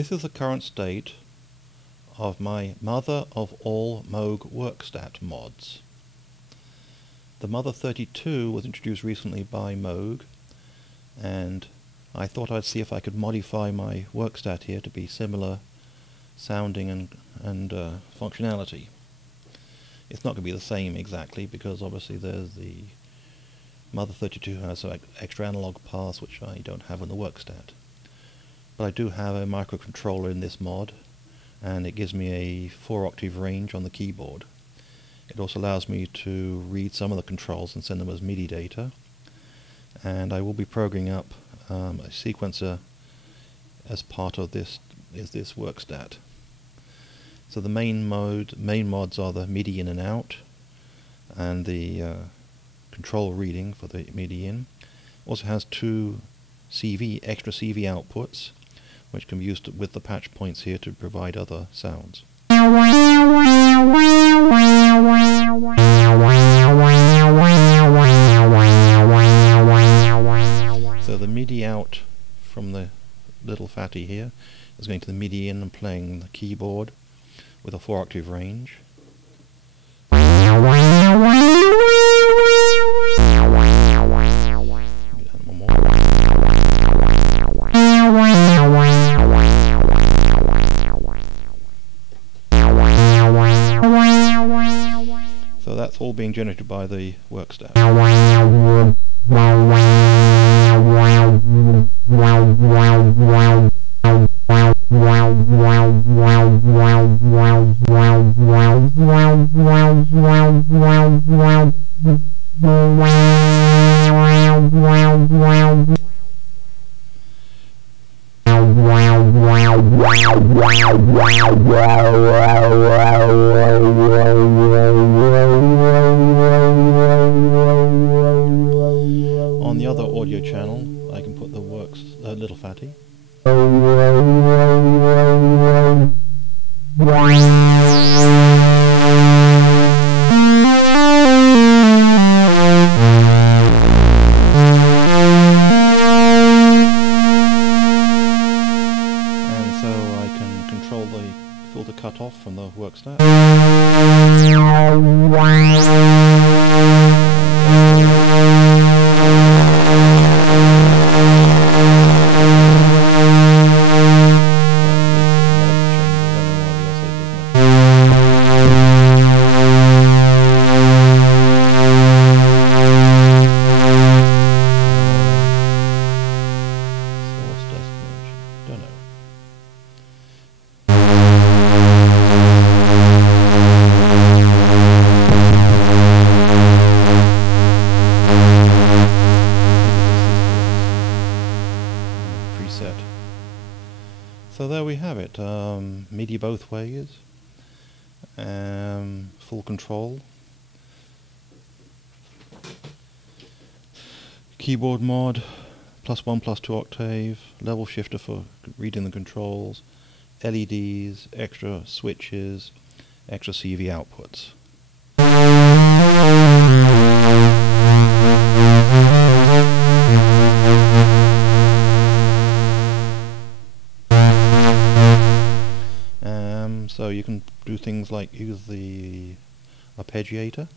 This is the current state of my mother of all Moog Werkstatt mods. The Mother 32 was introduced recently by Moog, and I thought I'd see if I could modify my Werkstatt here to be similar sounding and functionality. It's not going to be the same exactly, because obviously there's the Mother 32 has extra analog paths which I don't have on the Werkstatt. But I do have a microcontroller in this mod, and it gives me a 4-octave range on the keyboard. It also allows me to read some of the controls and send them as MIDI data, and I will be programming up a sequencer as part of this Werkstatt. So the main mods are the MIDI in and out, and the control reading for the MIDI in. Also has two extra CV outputs, which can be used with the patch points here to provide other sounds. So the MIDI out from the Little Phatty here is going to the MIDI in and playing the keyboard with a 4-octave range. So that's all being generated by the Werkstatt. On the other audio channel, I can put the Little Phatty. And so I can control the filter cutoff from the Werkstatt. So there we have it, MIDI both ways, full control, keyboard mod, +1 +2 octave, level shifter for reading the controls, LEDs, extra switches, extra CV outputs. So you can do things like use the arpeggiator.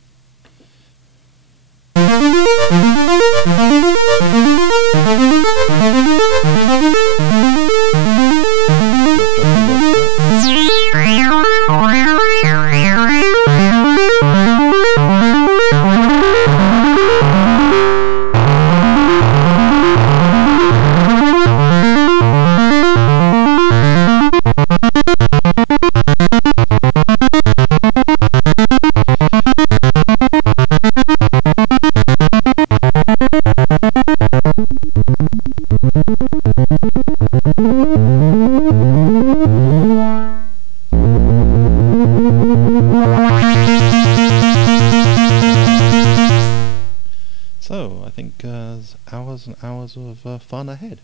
So I think there's hours and hours of fun ahead.